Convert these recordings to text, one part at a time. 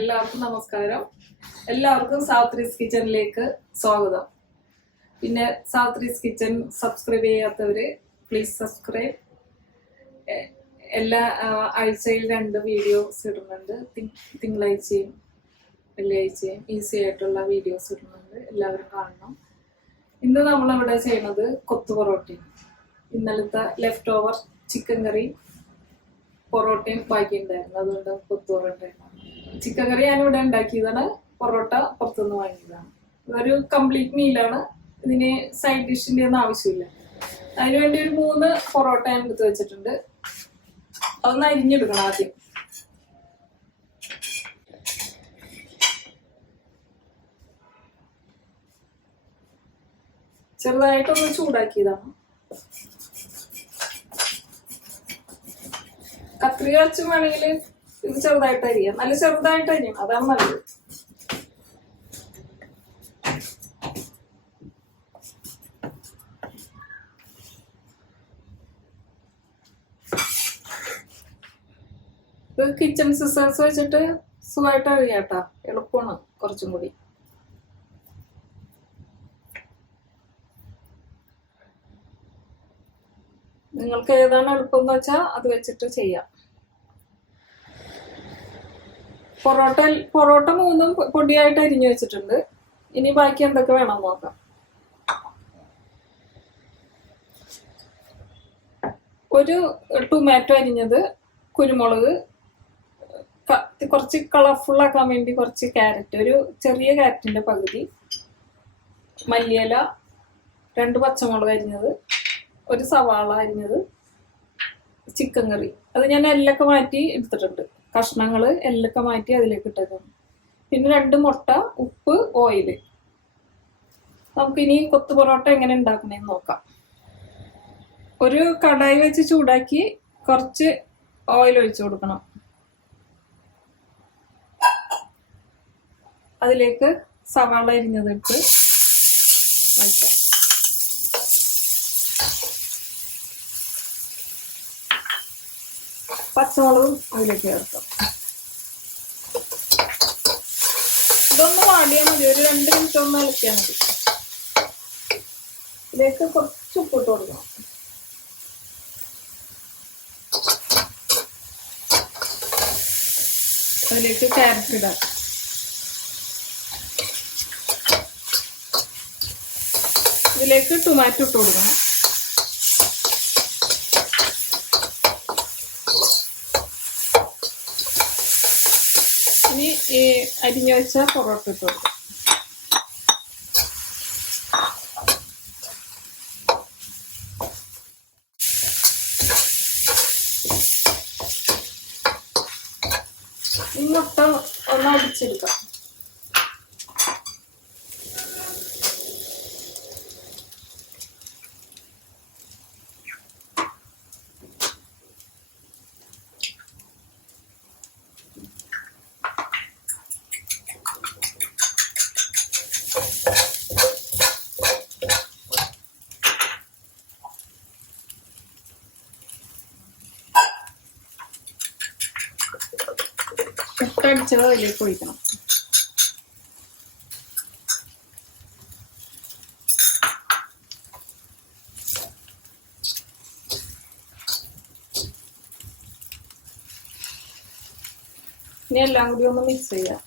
എല്ലാവർക്കും നമസ്കാരം. എല്ലാവർക്കും സാവിത്രീസ് കിച്ചണിലേക്ക് സ്വാഗതം. പിന്നെ സാവിത്രീസ് കിച്ചൺ സബ്സ്ക്രൈബ് ചെയ്യാത്തവര് പ്ലീസ് സബ്സ്ക്രൈബ്. എല്ലാ ആഴ്ചയിൽ 2 വീഡിയോസ് ഇടുന്നുണ്ട്. തിങ്കളാഴ്ചയും വെള്ളിയാഴ്ചയും ഈസി ആയിട്ടുള്ള വീഡിയോസ് ഇടുന്നുണ്ട്. എല്ലാവരും കാണണം. ഇന്ന് നമ്മളിവിടെ ചെയ്യുന്നത് കൊത്തു പൊറോട്ടയും. ഇന്നലത്തെ ലെഫ്റ്റ് ഓവർ ചിക്കൻ കറി പൊറോട്ടയും ബാക്കി ഉണ്ടായിരുന്നു, അതുകൊണ്ട് കൊത്തു പൊറോട്ടയാണ്. ചിക്കൻ കറി ഞാനിവിടെ ഉണ്ടാക്കിയതാണ്, പൊറോട്ട പുറത്തുനിന്ന് വാങ്ങിയതാണ്. ഇതൊരു കംപ്ലീറ്റ് മീലാണ്. ഇതിന് സൈഡ് ഡിഷിന്റെ ഒന്നും ആവശ്യമില്ല. അതിനുവേണ്ടി ഒരു 3 പൊറോട്ട ഞാൻ എടുത്ത് വെച്ചിട്ടുണ്ട്. അതൊന്ന് അരിഞ്ഞെടുക്കണം ആദ്യം. ചെറുതായിട്ടൊന്ന് ചൂടാക്കിയതാണ്. കത്രിക വെച്ചും വേണമെങ്കിൽ ഇത് ചെറുതായിട്ട് അരിയാം. നല്ല ചെറുതായിട്ട് അരിയണം, അതാണ് നല്ലത്. ഇത് കിച്ചൺ സിസേഴ്സ് വെച്ചിട്ട് സുഖമായിട്ട് അരിയാട്ടാ, എളുപ്പമാണ് കുറച്ചും കൂടി. നിങ്ങൾക്ക് ഏതാണ് എളുപ്പം എന്ന് വെച്ചാൽ അത് വെച്ചിട്ട് ചെയ്യാം. പൊറോട്ട 3 പൊടിയായിട്ട് അരിഞ്ഞു വെച്ചിട്ടുണ്ട്. ഇനി ബാക്കി എന്തൊക്കെ വേണം നോക്കാം. ഒരു ടൊമാറ്റോ അരിഞ്ഞത്, കുരുമുളക്, കുറച്ച് കളർഫുൾ ആക്കാൻ വേണ്ടി കുറച്ച് ക്യാരറ്റ്, ഒരു ചെറിയ ക്യാരറ്റിന്റെ പകുതി, മല്ലിയില, 2 പച്ചമുളക് അരിഞ്ഞത്, ഒരു സവാള അരിഞ്ഞത്, ചിക്കൻ കറി. അത് ഞാൻ എല്ലൊക്കെ മാറ്റി എടുത്തിട്ടുണ്ട്. കഷ്ണങ്ങൾ എല്ലൊക്കെ മാറ്റി അതിലേക്ക് ഇട്ടേക്കണം. പിന്നെ 2 മുട്ട, ഉപ്പ്, ഓയില്. നമുക്കിനി കൊത്തു പൊറോട്ട എങ്ങനെ ഉണ്ടാക്കണേന്ന് നോക്കാം. ഒരു കടായി വെച്ച് ചൂടാക്കി കുറച്ച് ഓയിൽ ഒഴിച്ചു കൊടുക്കണം. അതിലേക്ക് സവാള അരിഞ്ഞതിട്ട് വയ്ക്കാം. പച്ചമുളകും അതിലേക്ക് ചേർക്കാം. ഇതൊന്ന് വാടിയാൽ മതി, ഒരു 2 മിനിറ്റ് ഒന്ന് ഇളക്കിയാൽ മതി. ഇതിലേക്ക് കുറച്ച് ഉപ്പിട്ട് കൊടുക്കണം. അതിലേക്ക് ക്യാരറ്റ് ഇടാം. ഇതിലേക്ക് ടൊമാറ്റോ ഇട്ട് കൊടുക്കണം. ഇനി ഈ അരിഞ്ഞു വെച്ച പൊറോട്ട ഇട്ട് കൊടുക്കാം. ഈ മുട്ട ഒന്ന് അടിച്ചെടുക്കാം. മുട്ട അടിച്ചത് അതിലേക്ക് ഒഴിക്കണം. ഇനി എല്ലാം കൂടി ഒന്ന് മിക്സ് ചെയ്യാം.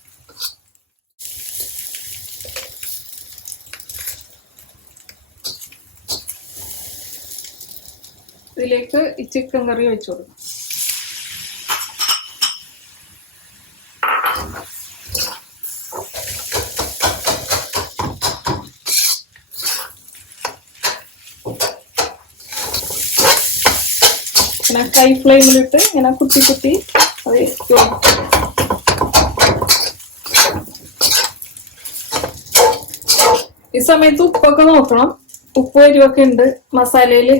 ഇതിലേക്ക് ഈ ചിക്കൻ കറി ഒഴിച്ചു കൊടുക്കണം. ഇങ്ങനെ ഹൈ ഫ്ലെയിമിലിട്ട് ഇങ്ങനെ കുത്തി അത് ഈ സമയത്ത് ഉപ്പൊക്കെ നോക്കണം. ഉപ്പ് എരിവൊക്കെ ഉണ്ട് മസാലയില്.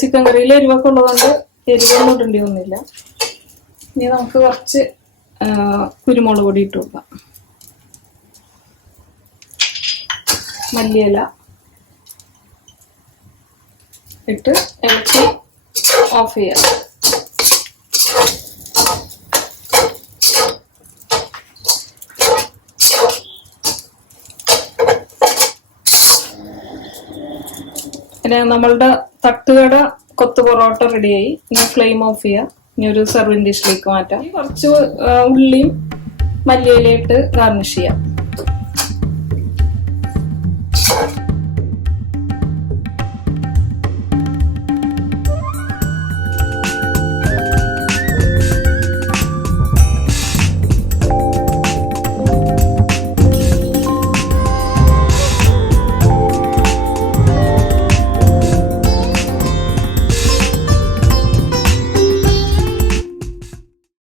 ചിക്കൻ കറിയിൽ എരിവൊക്കെ ഉള്ളതുകൊണ്ട് എരിവൊന്നും ഇടേണ്ടി ഒന്നുമില്ല. ഇനി നമുക്ക് കുറച്ച് കുരുമുളക് പൊടി ഇട്ട് കൊടുക്കാം. മല്ലിയില ഇട്ട് ഇളക്കി ഓഫ് ചെയ്യാം. പിന്നെ നമ്മളുടെ തട്ടുകട കൊത്തു പൊറോട്ട റെഡിയായി. ഇനി ഫ്ലെയിം ഓഫ് ചെയ്യാം. ഇനി ഒരു സെർവിങ് ഡിഷിലേക്ക് മാറ്റാം. കുറച്ച് ഉള്ളിയും മല്ലിയിലയിട്ട് ഗാർണിഷ് ചെയ്യാം.